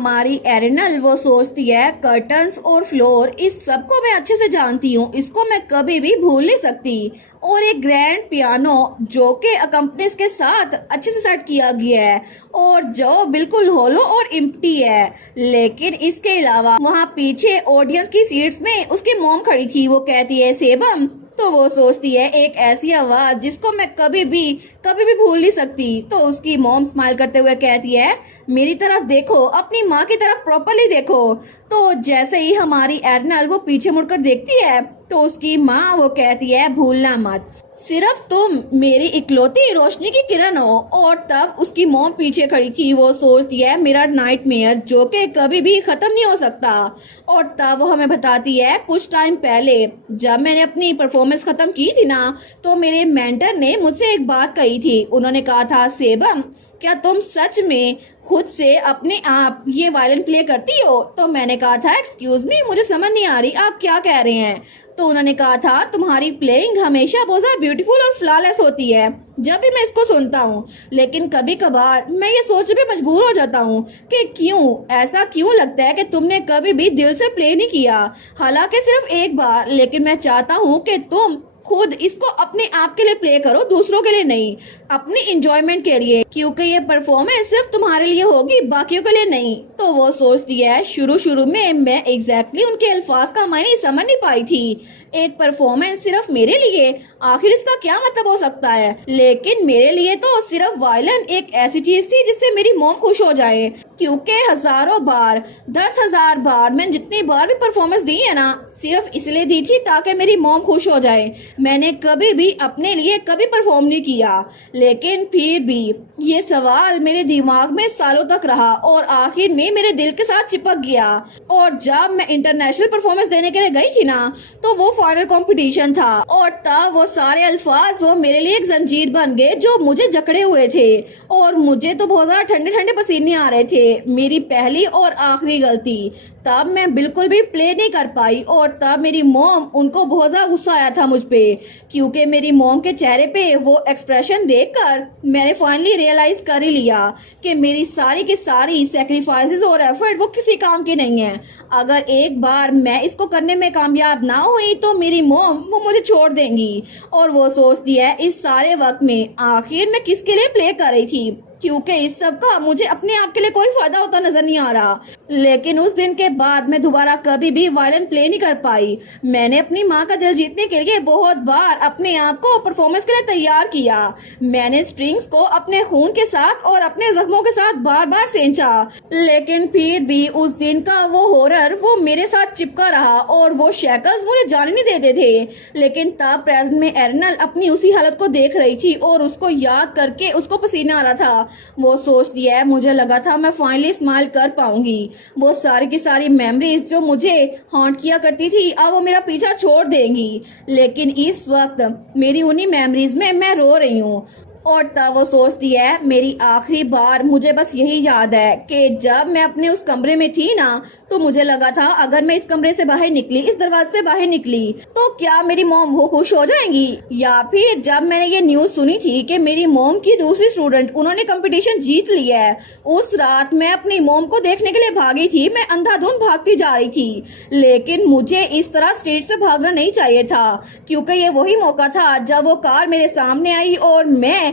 हमारी एरिनल वो सोचती है कर्टन्स और फ्लोर इस सब को मैं अच्छे से जानती हूँ, इसको मैं कभी भी भूल नहीं सकती। और एक ग्रैंड पियानो जो कि अकम्पनीज के साथ अच्छे से सेट किया गया है और जो बिल्कुल होलो और इम्प्टी है। लेकिन इसके अलावा वहाँ पीछे ऑडियंस की सीट्स में उसकी मॉम खड़ी थी। वो कहती है सेबम, तो वो सोचती है एक ऐसी आवाज जिसको मैं कभी भी भूल नहीं सकती। तो उसकी मॉम स्माइल करते हुए कहती है मेरी तरफ देखो, अपनी माँ की तरफ प्रॉपरली देखो। तो जैसे ही हमारी एरिनल वो पीछे मुड़कर देखती है तो उसकी माँ वो कहती है भूलना मत, सिर्फ तुम मेरी इकलौती रोशनी की किरण हो। और तब उसकी मॉम पीछे खड़ी थी। वो सोचती है मेरा नाइटमेयर जो कि कभी भी खत्म नहीं हो सकता। और तब वो हमें बताती है कुछ टाइम पहले जब मैंने अपनी परफॉर्मेंस खत्म की थी ना, तो मेरे मेंटर ने मुझसे एक बात कही थी। उन्होंने कहा था सेबम, क्या तुम सच में खुद से अपने आप ये वायलिन प्ले करती हो? तो मैंने कहा था एक्सक्यूज मी, मुझे समझ नहीं आ रही आप क्या कह रहे हैं। तो उन्होंने कहा था तुम्हारी प्लेइंग हमेशा बहुत ज़्यादा ब्यूटीफुल और फ्लॉलेस होती है जब भी मैं इसको सुनता हूँ। लेकिन कभी कभार मैं ये सोचने पे मजबूर हो जाता हूँ कि ऐसा क्यों लगता है कि तुमने कभी भी दिल से प्ले नहीं किया, हालांकि सिर्फ एक बार। लेकिन मैं चाहता हूँ कि तुम खुद इसको अपने आप के लिए प्ले करो, दूसरों के लिए नहीं, अपनी इंजॉयमेंट के लिए, क्योंकि ये परफॉर्मेंस सिर्फ तुम्हारे लिए होगी, बाकियों के लिए नहीं। तो वो सोचती है शुरू में मैं एग्जैक्टली उनके अल्फाज का मायने समझ नहीं पाई थी। एक परफॉर्मेंस सिर्फ मेरे लिए, आखिर इसका क्या मतलब हो सकता है? लेकिन मेरे लिए तो सिर्फ वायलिन एक ऐसी चीज थी जिससे मेरी मॉम खुश हो जाए, क्योंकि हजारों बार 10,000 बार मैंने जितनी बार भी परफॉर्मेंस दी है ना, सिर्फ इसलिए दी थी ताकि मेरी मॉम खुश हो जाए। मैंने कभी भी अपने लिए कभी परफॉर्म नहीं किया। लेकिन फिर भी ये सवाल मेरे दिमाग में सालों तक रहा और आखिर में मेरे दिल के साथ चिपक गया। और जब मैं इंटरनेशनल परफॉर्मेंस देने के लिए गई थी ना, तो वो फाइनल कंपटीशन था और तब वो सारे अल्फाज वो मेरे लिए एक जंजीर बन गए जो मुझे जकड़े हुए थे। और मुझे तो बहुत ज्यादा ठंडे ठंडे पसीने आ रहे थे। मेरी पहली और आखिरी गलती, तब मैं बिल्कुल भी प्ले नहीं कर पाई। और तब मेरी मॉम, उनको बहुत ज़्यादा गुस्सा आया था मुझ पे, क्योंकि मेरी मॉम के चेहरे पे वो एक्सप्रेशन देखकर मैंने फाइनली रियलाइज़ कर ही लिया कि मेरी सारी की सारी सेक्रीफाइसेस और एफर्ट वो किसी काम की नहीं है। अगर एक बार मैं इसको करने में कामयाब ना हुई तो मेरी मॉम वो मुझे छोड़ देंगी। और वो सोचती है इस सारे वक्त में आखिर मैं किसके लिए प्ले कर रही थी, क्योंकि इस सब का मुझे अपने आप के लिए कोई फायदा होता नजर नहीं आ रहा। लेकिन उस दिन के बाद मैं दोबारा कभी भी वायलिन प्ले नहीं कर पाई। मैंने अपनी माँ का दिल जीतने के लिए बहुत बार अपने आप को परफॉर्मेंस के लिए तैयार किया। मैंने स्ट्रिंग्स को अपने खून के साथ और अपने जख्मों के साथ बार बार सेंचा, लेकिन फिर भी उस दिन का वो हॉरर वो मेरे साथ चिपका रहा और वो शैकल्स मुझे जाने नहीं देते थे। लेकिन तब प्रेजेंट में एरिनल अपनी उसी हालत को देख रही थी और उसको याद करके उसको पसीना आ रहा था। वो सोचती है मुझे लगा था मैं फाइनली स्माइल कर पाऊंगी। वो सारी की सारी मेमोरीज जो मुझे हॉन्ट किया करती थी अब वो मेरा पीछा छोड़ देंगी। लेकिन इस वक्त मेरी उन्हीं मेमोरीज में मैं रो रही हूँ। और तब वो सोचती है मेरी आखिरी बार मुझे बस यही याद है कि जब मैं अपने उस कमरे में थी ना, तो मुझे लगा था अगर मैं इस कमरे से बाहर निकली, इस दरवाजे से बाहर निकली, तो क्या मेरी मॉम वो खुश हो जाएंगी। या फिर जब मैंने ये न्यूज़ सुनी थी कि मेरी मॉम की दूसरी स्टूडेंट उन्होंने कंपटीशन जीत लिया है, उस रात मैं अपनी मॉम को देखने के लिए भागी थी। मैं अंधाधुंध भागती जा रही थी, लेकिन मुझे इस तरह स्ट्रीट्स पे भागना नहीं चाहिए था, क्योंकि ये वही मौका था जब वो कार मेरे सामने आई और मैं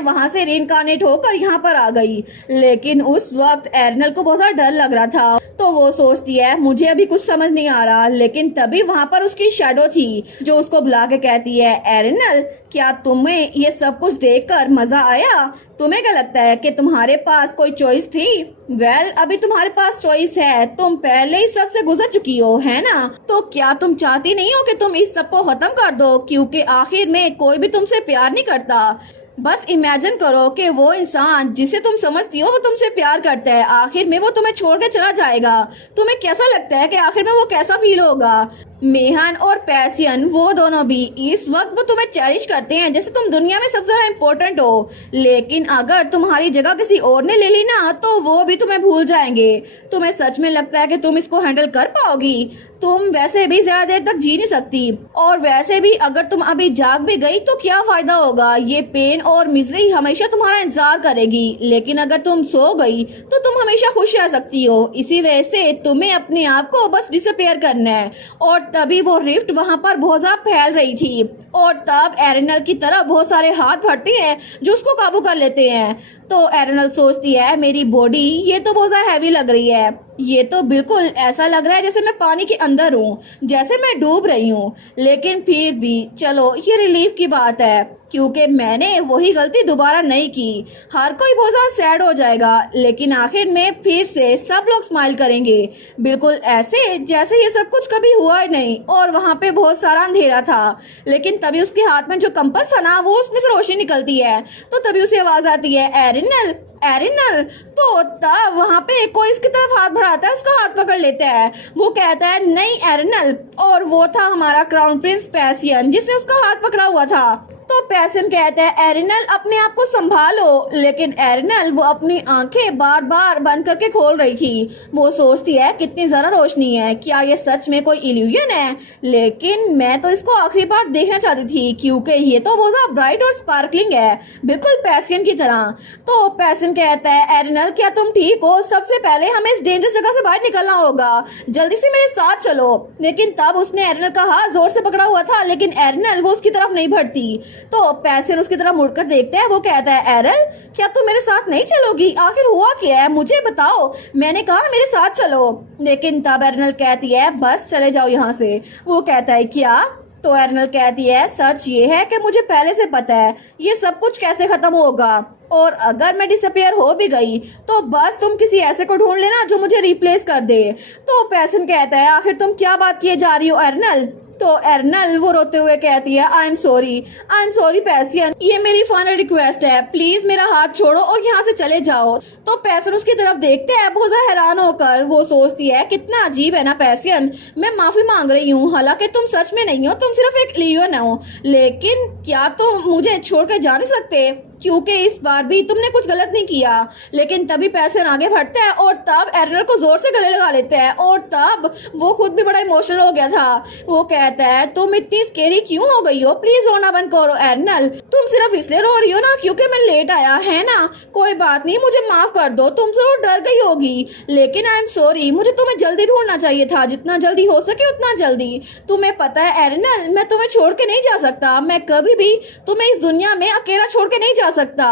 वहां से रिइनकार्नेट होकर यहाँ पर आ गई। लेकिन उस वक्त एरिनल को बहुत ज्यादा डर लग रहा था। तो वो सोचती है मुझे अभी कुछ समझ नहीं आ रहा। लेकिन तभी वहां पर उसकी शैडो थी जो उसको बुला के कहती है एरिनल, क्या तुम्हें ये सब कुछ देखकर मजा आया? तुम्हें क्या लगता है कि तुम्हारे पास कोई चॉइस थी? वेल, अभी तुम्हारे पास चॉइस है, तुम पहले ही सबसे गुजर चुकी हो, है ना? तो क्या तुम चाहती नहीं हो कि तुम इस सब को खत्म कर दो, क्योंकि आखिर में कोई भी तुमसे प्यार नहीं करता। बस इमेजिन करो कि वो इंसान जिसे तुम समझती हो वो तुमसे प्यार करता है, आखिर में वो तुम्हें छोड़ के चला जाएगा। तुम्हें कैसा लगता है कि आखिर में वो कैसा फील होगा? मेहन और पैसियन वो दोनों भी इस वक्त वो तुम्हें चेरिश करते हैं जैसे तुम दुनिया में सबसे ज्यादा इम्पोर्टेंट हो, लेकिन अगर तुम्हारी जगह किसी और ने ले ली ना तो वो भी तुम्हें भूल जाएंगे। तुम्हें सच में लगता है कि तुम इसको हैंडल कर पाओगी? तुम वैसे भी ज्यादा देर तक जी नहीं सकती, और वैसे भी अगर तुम अभी जाग भी गई तो क्या फायदा होगा? ये पेन और मिजरी हमेशा तुम्हारा इंतजार करेगी, लेकिन अगर तुम सो गई तो तुम हमेशा खुश रह सकती हो। इसी वजह से तुम्हें अपने आप को बस डिसअपेयर करना है। और तभी वो रिफ्ट वहां पर बहुत ज्यादा फैल रही थी, और तब एरिनल की तरफ बहुत सारे हाथ बढ़ते हैं जो उसको काबू कर लेते हैं। तो एरिनल सोचती है मेरी बॉडी ये तो बहुत ज्यादा हैवी लग रही है, ये तो बिल्कुल ऐसा लग रहा है जैसे मैं पानी के अंदर हूँ, जैसे मैं डूब रही हूँ। लेकिन फिर भी चलो ये रिलीफ की बात है, क्योंकि मैंने वही गलती दोबारा नहीं की। हर कोई बहुत ज़्यादा सैड हो जाएगा, लेकिन आखिर में फिर से सब लोग स्माइल करेंगे, बिल्कुल ऐसे जैसे ये सब कुछ कभी हुआ ही नहीं। और वहाँ पे बहुत सारा अंधेरा था, लेकिन तभी उसके हाथ में जो कंपास था ना वो उसमें से रोशनी निकलती है। तो तभी उसे आवाज़ आती है एरिनल एरिनल। तो तब वहाँ पे कोई इसकी तरफ हाथ बढ़ाता है, उसका हाथ पकड़ लेता है। वो कहता है नहीं एरिनल, और वो था हमारा क्राउन प्रिंस पैसियन जिसने उसका हाथ पकड़ा हुआ था। तो पैसियन कहता है एरिनल अपने आप को संभालो, लेकिन एरिनल वो अपनी आंखें बार बार बंद करके खोल रही थी। वो सोचती है कितनी जरा रोशनी है, क्या ये सच में कोई इल्यूजन है? लेकिन मैं तो इसको आखिरी बार देखना चाहती थी, क्योंकि ये तो बहुत ज्यादा ब्राइट और स्पार्कलिंग है, बिल्कुल पैसियन की तरह। तो पैसियन कहता है एरिनल क्या तुम ठीक हो? सबसे पहले हमें इस डेंजर जगह से बाहर निकलना होगा, जल्दी से मेरे साथ चलो। लेकिन तब उसने एरिनल का हाथ जोर से पकड़ा हुआ था, लेकिन एरिनल वो उसकी तरफ नहीं बढ़ती। तो पैसियन उसकी तरफ मुड़कर देखता है। वो कहता है एरिनल क्या तुम मेरे साथ नहीं चलोगी? आखिर हुआ क्या है, मुझे बताओ। मैंने कहा मेरे साथ चलो। लेकिन तब एरिनल कहती है बस चले जाओ यहाँ से। वो कहता है क्या? तो एरिनल कहती है सच ये है कि मुझे पहले से पता है ये सब कुछ कैसे खत्म होगा, और अगर मैं डिसअपियर हो भी गई तो बस तुम किसी ऐसे को ढूंढ लेना जो मुझे रिप्लेस कर दे। तो पैसियन कहता है आखिर तुम क्या बात किए जा रही हो एरिनल? तो एरिनल वो रोते हुए कहती है आई एम सॉरी पैसियन, ये मेरी फाइनल रिक्वेस्ट है, प्लीज मेरा हाथ छोड़ो और यहाँ से चले जाओ। तो पैसियन उसकी तरफ देखते हैं बहुत ज्यादा हैरान होकर। वो सोचती है कितना अजीब है ना पैसियन, मैं माफी मांग रही हूँ, हालांकि तुम सच में नहीं हो, तुम सिर्फ एक इल्यूजन हो, लेकिन क्या तुम मुझे छोड़ कर जा नहीं सकते? क्योंकि इस बार भी तुमने कुछ गलत नहीं किया। लेकिन तभी पैसियन आगे बढ़ता है और तब एरिनल को जोर से गले लगा लेता है, और तब वो खुद भी बड़ा इमोशनल हो गया था। वो कहता है तुम इतनी स्केरी क्यों हो गई हो? प्लीज रोना बंद करो एरिनल, तुम सिर्फ इसलिए रो रही हो ना क्योंकि मैं लेट आया है ना? कोई बात नहीं, मुझे माफ कर दो, तुम जरूर डर गई होगी, लेकिन आई एम सॉरी, मुझे तुम्हें जल्दी ढूंढना चाहिए था, जितना जल्दी हो सके उतना जल्दी। तुम्हें पता है एरिनल मैं तुम्हें छोड़ के नहीं जा सकता, मैं कभी भी तुम्हें इस दुनिया में अकेला छोड़ के नहीं जा सकता,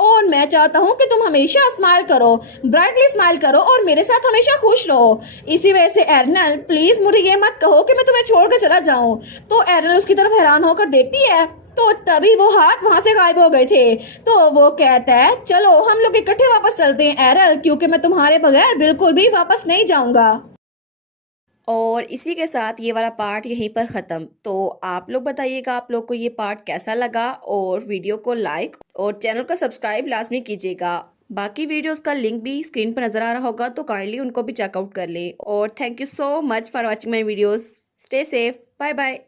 और मैं चाहता हूँ कि तुम हमेशा स्माइल करो, ब्राइटली स्माइल करो और मेरे साथ हमेशा खुश रहो। इसी वजह से एरिनल प्लीज मुझे ये मत कहो कि मैं तुम्हें छोड़कर चला जाऊं। तो एरिनल उसकी तरफ हैरान होकर देखती है, तो तभी वो हाथ वहां से गायब हो गए थे। तो वो कहता है चलो हम लोग इकट्ठे वापस चलते हैं एरिनल, क्योंकि मैं तुम्हारे बगैर बिल्कुल भी वापस नहीं जाऊंगा। और इसी के साथ ये वाला पार्ट यहीं पर ख़त्म। तो आप लोग बताइएगा आप लोग को ये पार्ट कैसा लगा, और वीडियो को लाइक और चैनल को सब्सक्राइब लाजमी कीजिएगा। बाकी वीडियोस का लिंक भी स्क्रीन पर नज़र आ रहा होगा, तो काइंडली उनको भी चेकआउट कर ले। और thank you so much for watching my videos. Stay safe, bye bye.